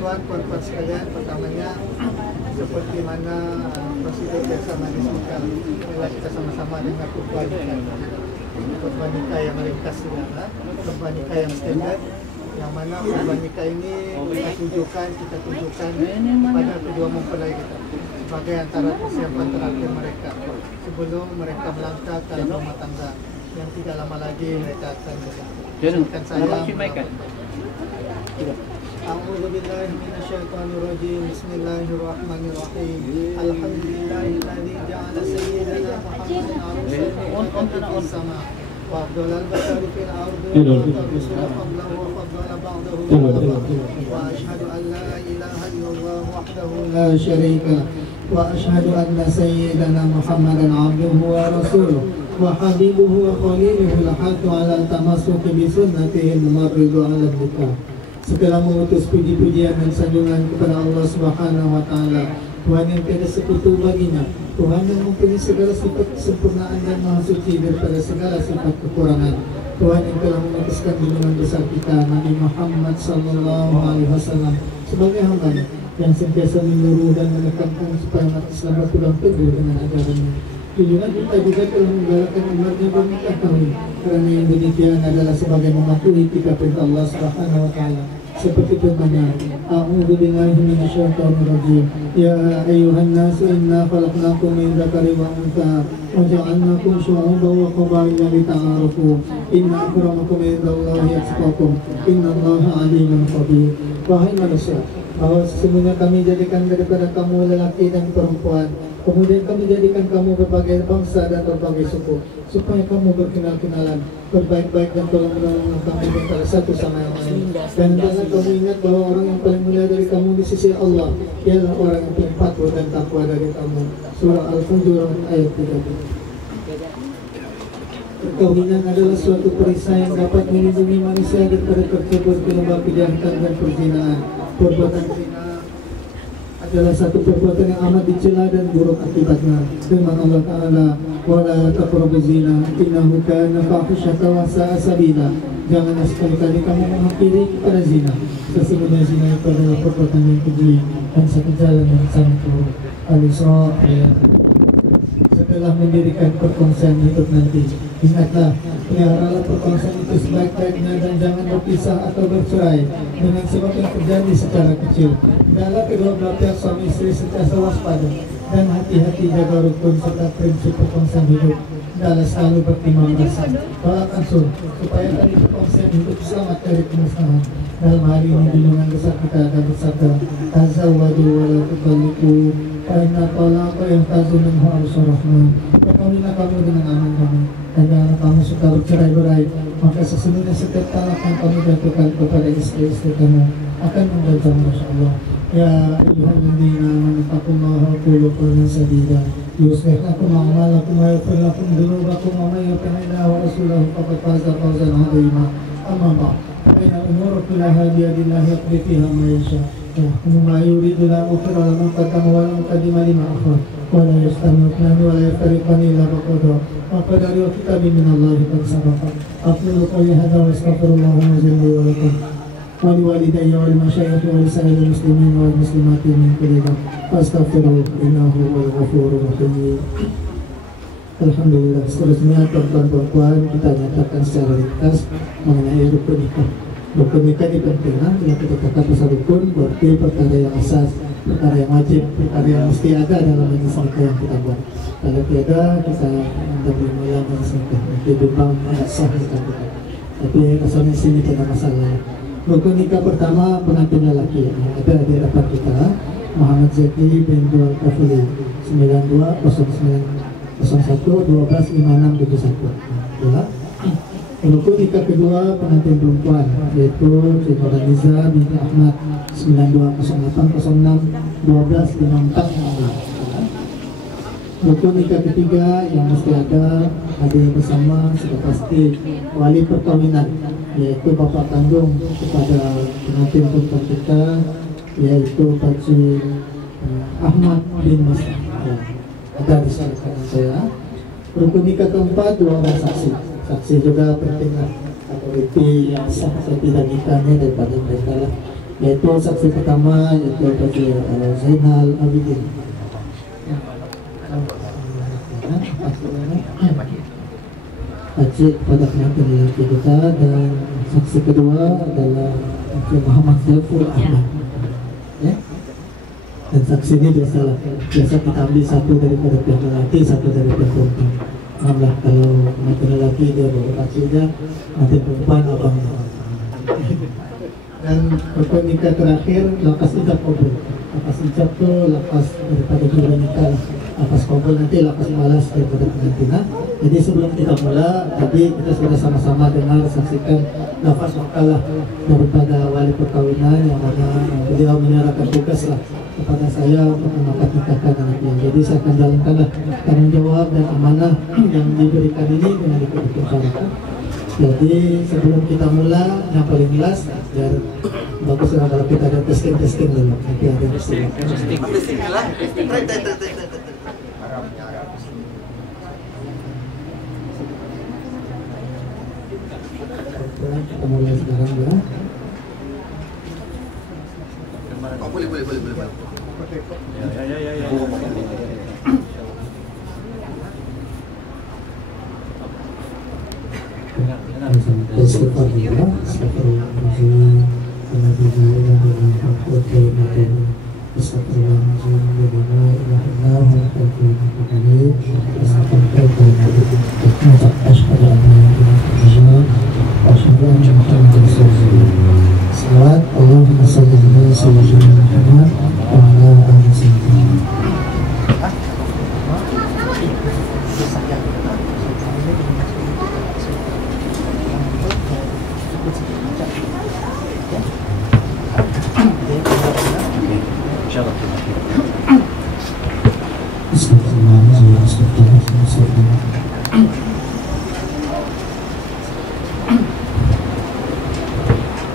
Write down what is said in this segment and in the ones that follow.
Puan-puan sekalian, pertamanya seperti mana prosedur biasa majlis nikah, marilah kita sama-sama dengan khutbah nikah yang ringkas segala, khutbah nikah yang standard, yang mana khutbah nikah ini kita tunjukkan pada kedua mempelai kita sebagai antara persiapan terakhir mereka sebelum mereka melangkah ke rumah tangga yang tidak lama lagi mereka akan bersatu. Saya أعوذ بالله من الشيطان الرجيم بسم الله الرحمن الرحيم الحمد لله الذي جعل سيدنا محمد عروسا في السماء وأفضل البشر في الأرض والرسل قبله وفضل بعضه على بعض وأشهد أن لا إله إلا الله وحده لا شريك له وأشهد أن سيدنا محمدا عبده ورسوله وحبيبه وخليله الحث على التمسك بسنته الممرض على الذكر. Segala mengutus puji-pujian dan sanjungan kepada Allah Subhanahu wa Ta'ala, Tuhan yang tiada sekutu baginya, Tuhan yang mempunyai segala sifat kesempurnaan dan maha suci daripada segala sifat kekurangan, Tuhan yang telah mengutuskan junjungan besar kita Nabi Muhammad sallallahu alaihi wasallam sebagai hamba yang sentiasa menyuruh dan menekankan supaya umat Islam berpegang teguh dengan ajarannya. Junjungan kita juga telah menggalakkan umatnya bernikah kawin, kerana yang demikian adalah sebagai mematuhi tiga perintah Allah Subhanahu wa Ta'ala. Seperti firman-Nya, A'udzu billahi minasyaitonir rajim. Ya ayyuhan nasu inna khalaqnakum min dzakarin wa untha wa ja'alnakum syu'uban wa qabaila lita'arafu. Inna akramakum indallahi atqakum. Innallaha 'alimun khabir. Wahai manusia, bahwa sesungguhnya kami jadikan daripada kamu lelaki dan perempuan Kemudian kami jadikan kamu berbagai bangsa dan berbagai suku, supaya kamu berkenal-kenalan, berbaik-baik dan tolong-menolong kamu antara satu sama yang lain. Dan jangan kamu ingat bahwa orang yang paling mulia dari kamu di sisi Allah ialah orang yang paling patuh dan takwa dari kamu. Surah Al-Fajr ayat 3. Perkawinan adalah suatu perisai yang dapat melindungi manusia daripada tercebur ke lembah kejahatan dan perzinahan. Perbuatan zina adalah satu perbuatan yang amat dicela dan buruk akibatnya. Firman Allah Ta'ala, wala taqrabuz zina innahu kana fahishatan wa sa'a sabila. Janganlah sekali-kali kamu menghampiri kepada zina. Sesungguhnya zina itu adalah perbuatan yang keji dan satu jalan yang sangat buruk. Al-Isra ayat. Setelah mendirikan perkongsian hidup nanti, ingatlah, peliharalah perkongsian itu sebaik-baiknya dan jangan berpisah atau bercerai dengan sebab yang terjadi secara kecil. Hendaklah kedua belah pihak suami istri sentiasa waspada dan hati-hati jaga rukun serta prinsip perkongsian hidup. Hendaklah selalu bertimbang rasa, tolak ansur, supaya tadi perkongsian hidup selamat dari kemusnahan. Dalam hari ini junjungan besar kita akan bersabda, tazawwadu wa la tutalliqu karena talaqa yang tazun minhu ar-rahman. Berkawinlah kamu dengan aman kamu dan jangan kamu suka bercerai-berai, maka sesungguhnya setiap talak yang kamu jatuhkan kepada istri-istri kamu akan menggantang Allah. Ya ayyuhalladzina amanu taqullaha wa qulu qawlan sadida yuslih lakum a'malakum wa yaghfir lakum dhunubakum wa may yuti' Allaha wa rasulahu faqad faza fawzan 'azima. Amma ba'd, fa inna al-umura kullaha bi yadillahi yaqdi fiha ma yasha. وما يريد لا مغفر لمن قدم ولا مقدم لما أخر ولا يستمعون ولا يفترقان إلا بقدر وقدر وكتاب من الله قد سبق. أقول قولي هذا وأستغفر الله العظيم لي ولكم ولوالدي ولمشايخي ولسائر المسلمين والمسلمات من كل ذنب فاستغفروه إنه هو الغفور الرحيم. Alhamdulillah, seterusnya tuan-tuan kita nyatakan secara ringkas mengenai rukun nikah. Rukun nikah ini penting, yang kita katakan pasal rukun berarti perkara yang asas, perkara yang wajib, perkara yang mesti ada dalam majlis nikah yang kita buat. Kalau tiada, kita tidak boleh mulai majlis nikah, nanti bimbang tidak sah nikah kita. Tapi asalnya sini tidak masalah. Rukun nikah pertama pengantin lelaki, ada di hadapan kita Muhammad Zaki bin Dual Kafuli 9201125671. Rukun nikah kedua pengantin perempuan yaitu Cik Nurhaliza binti Ahmad 9208061254. Rukun nikah ketiga yang mesti ada hadir bersama sudah pasti wali perkawinan yaitu bapak kandung kepada pengantin perempuan kita yaitu Pak Cik Ahmad bin Mas. Ada di sana kanan saya. Rukun nikah keempat dua orang saksi. Saksi juga penting autoriti yang sah tidak nikahnya daripada mereka lah. Yaitu saksi pertama yaitu Pak Zainal Abidin. Pakcik pada pengantin lelaki kita dan saksi kedua adalah Pakcik Muhammad Saiful Ahmad. Ya. Dan saksi ini biasa kita ambil satu daripada pihak lelaki, satu dari pihak perempuan. Alhamdulillah kalau pengantin lelaki dia bawa saksinya, nanti perempuan abang. Dan rukun nikah terakhir lakas ijab kabul. Lakas ijab tu lakas daripada jual nikah. Lakas kabul nanti lakas malas daripada pengantin. Jadi sebelum kita mula, tadi kita sudah sama-sama dengar saksikan lafaz wakalah daripada wali perkawinan yang mana beliau menyerahkan tugas lah kepada saya untuk mengangkat nikahkan anaknya. Jadi saya akan jalankanlah tanggung jawab dan amanah yang diberikan ini dengan ikut syarat. Jadi sebelum kita mula yang paling jelas biar bagus kalau kita ada testing dulu. Nanti ada testing lah. Kita mulai sekarang ya. Oh, boleh. Ya. Allahumma salli ala sayyidina Muhammad wa ala alihi wasallam.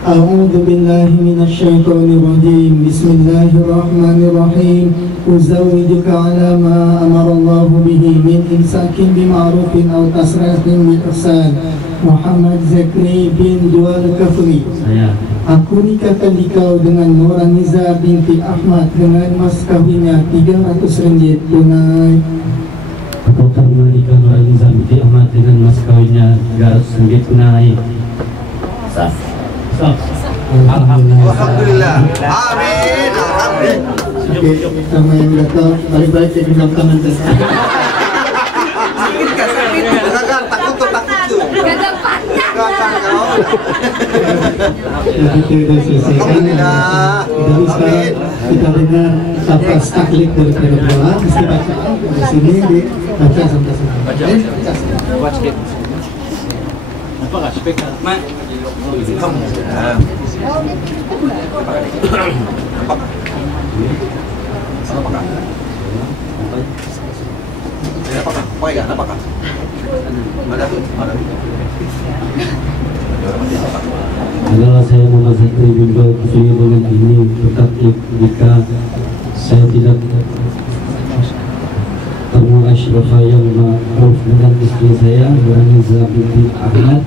أعوذ بالله من الشيطان الرجيم بسم الله الرحمن الرحيم أزوجك على ما أمر الله به من إمساك بمعروف أو تسريح بإحسان Muhammad Zakri bin Dual Kafri. Aku nikahkan dikau dengan Nuraniza binti Ahmad dengan mas kawinnya 300 ringgit tunai. Aku menikah Nuraniza binti Ahmad dengan mas kawinnya 300 ringgit tunai. Sah. Sah. Alhamdulillah. Amin. Alhamdulillah. Okey, sama yang datang balik-balik saya minta tangan saya. Kita dah selesaikan. Jadi sekarang kita dengar lafaz taklid daripada doa. Mesti baca di sini di baca sampai sini. Baca sikit. Nampak tak speaker? Mak. Adalah saya Muhammad Zakri bin Dual Kafri dengan ini bertaklid jika saya tidak temu Ashrafah yang ma'ruf dengan istri saya Nuraniza binti Ahmad.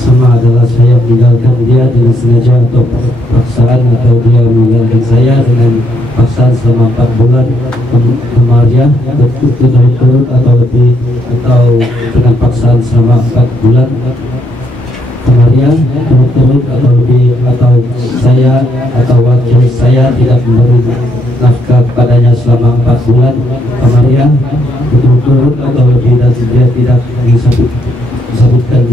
Sama adalah saya meninggalkan dia dengan sengaja atau paksaan, atau dia meninggalkan saya dengan paksaan selama 4 bulan kemariah berturut-turut atau lebih, atau dengan paksaan selama 4 bulan kemariah berturut-turut atau lebih, atau saya atau wakil saya tidak memberi nafkah kepadanya selama 4 bulan kemariah berturut-turut atau lebih, dan dia tidak disebutkan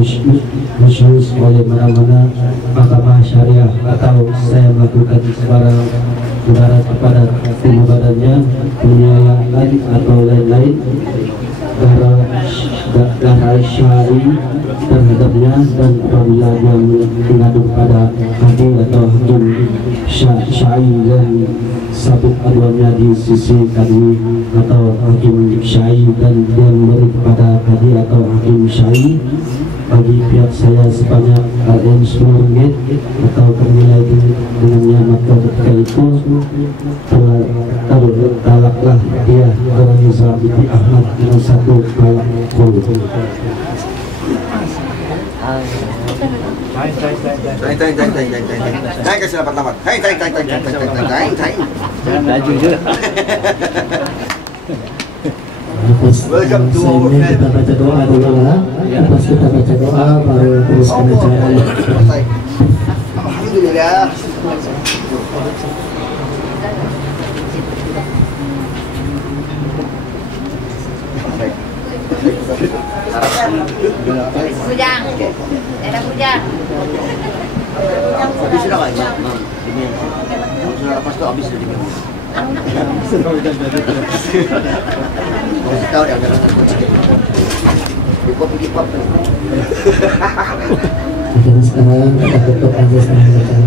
musyus oleh mana-mana mahkamah syariah, atau saya melakukan sebarang mudarat kepada tubuh badannya, penyayaan atau lain-lain darah syari terhadapnya, dan apabila dia mengadu pada hakim atau hakim syari dan sabit aduannya di sisi kadi atau hakim syari, dan dia memberi kepada kadi atau hakim syari bagi pihak saya sebanyak RM10 atau bernilai dengannya, maka ketika itu talaklah dia Nuraniza binti Ahmad dengan 1 talak khulud. Hai kasih dapat. Hai. Laju je. Lepas saya ini kita baca doa dulu lah. Lepas kita baca doa baru teruskan acara. Alhamdulillah. Bujang. Ada bujang. Habis sudah kan? Sudah lepas tu habis sudah diminum. Kasih tahu dia jangan sikit. Ikut pergi pop. Jadi sekarang kita tutup aja sama bacaan.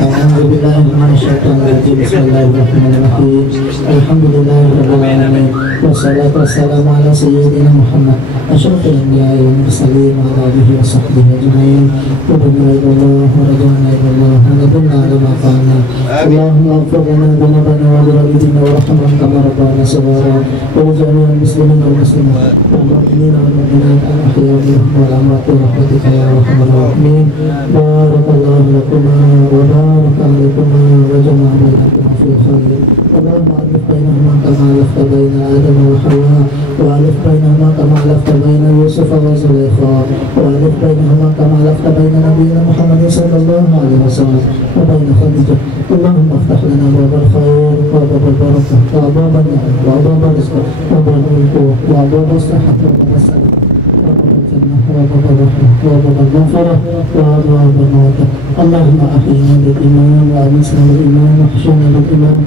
Alhamdulillah minasyaitonirrajim. Bismillahirrahmanirrahim. Alhamdulillahirabbil alamin. Wassalatu wassalamu ala sayyidina Muhammad asyrafil anbiya'i wal mursalin wa ala alihi wa sahbihi ajma'in. Subhanallah wa radana illallah wa nadunna ala ma qana. Allahumma ighfir lana dhunubana wa liwalidina warhamna kama rabbana saghira. Wa li jami'il muslimina wal muslimat wal mu'minina wal mu'minat al-ahya'i minhum wal amwat bi rahmatika ya arhamar rahimin. Barakallahu lakuma wa baraka alaikuma wa jama'a bainakuma fi khair. Allahumma alif bainahuma kama alafta baina Adam wa Hawa, wa alif bainahuma kama alafta baina Yusuf wa Zulaikha, wa alif bainahuma kama alafta baina Nabiyyina Muhammad sallallahu alaihi wasallam wa baina Khadijah. Allahumma iftah lana babal khair wa babal barakah wa babal ni'am wa babal rizq wa babal mulku wa babal sihat wa babal salam wa babal jannah wa babal rahmah wa babal maghfirah wa babal mawadah. Allahumma ahyina bil iman wa amisna bil iman wa ahshina bil iman.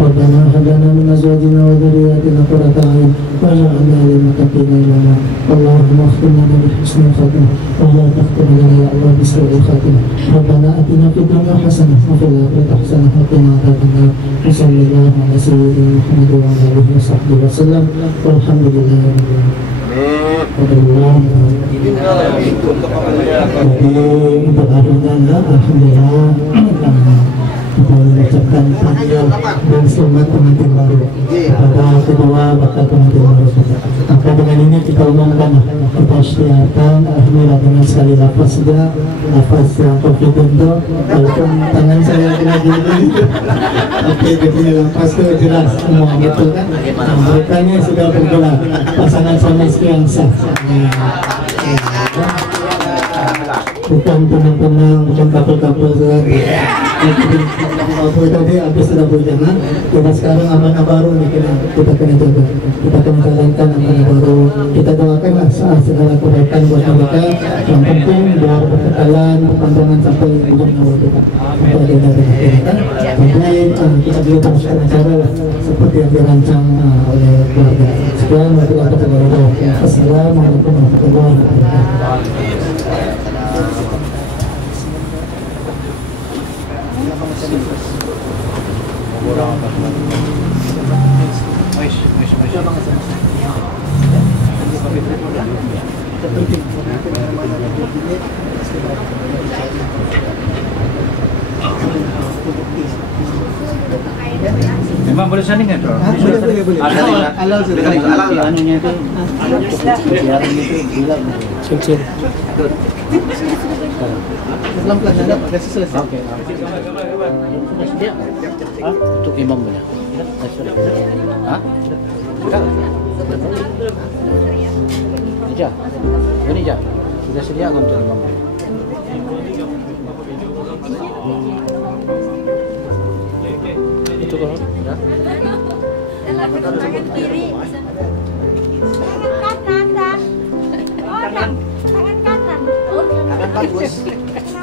ربنا هب لنا من أزواجنا وذرياتنا قرة أعين واجعلنا للمتقين إماما اللهم اختم لنا بحسن الخاتمة ولا تختم لنا يا الله بسوء الخاتمة ربنا آتنا في الدنيا حسنة وفي الآخرة حسنة وقنا عذاب النار وصلى الله على سيدنا محمد وعلى آله وصحبه وسلم والحمد لله رب العالمين. Jadi untuk hari ini alhamdulillah kita mengucapkan tahniah dan selamat pengantin baru kepada kedua bakal pengantin baru. Maka dengan ini kita umumkan, kita isytiharkan alhamdulillah dengan sekali lafaz saja, lafaz yang confident itu, walaupun tangan saya kena gini. Okey, dia punya lafaz itu jelas semua betul kan? Mereka ini sudah bergelar pasangan suami istri yang sah. Bukan tenang-tenang, bukan kapal-kapal Waktu tadi habis sudah berjalan, kita sekarang amanah baru nih kita kena jaga, kita kena jalankan amanah baru. Kita doakanlah segala kebaikan buat mereka. Yang penting biar berkekalan, perpanjangan sampai ujung nyawa kita. Untuk ada kita. Jadi kita boleh teruskan acara seperti yang dirancang oleh keluarga. Sekian warahmatullahi wabarakatuh. Assalamualaikum warahmatullahi wabarakatuh. Memang boleh salingan bro? Boleh. Halal sudah. Anunya itu kecil. Pelan-pelan ada pada selesai. Oke. Untuk imam boleh? Hah? Sudah? Ini aja. Sudah sedia untuk imam boleh? Itu kan? Sudah? Tangan kiri. Tangan kanan. Tangan kanan. Oh, Tangan bagus.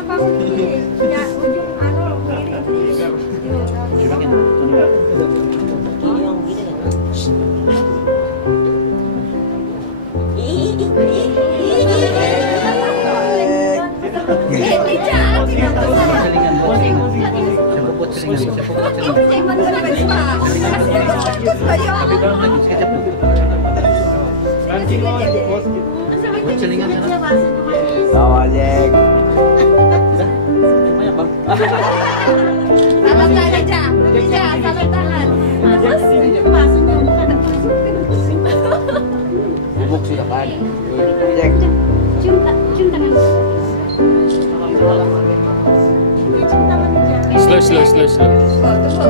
kenapa begini? Ya, ujung Salah Jack. Salam tangan aja. Bisa, salam tangan. Bubuk sudah kan. Jack. Cium tangan. Slow. Oh, tunggu.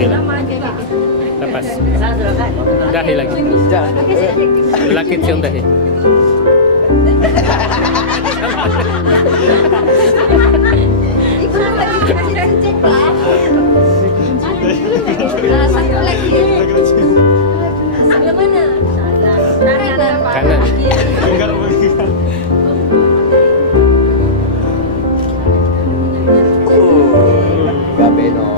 Okey lah. Lepas. Dahi lagi. Lelaki cium dahi. Satu lagi. Sebelah mana? Kanan. Gabeno.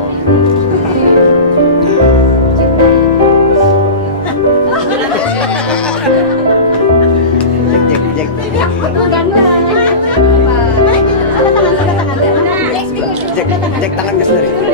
Jack. Jack tangan ke sendiri.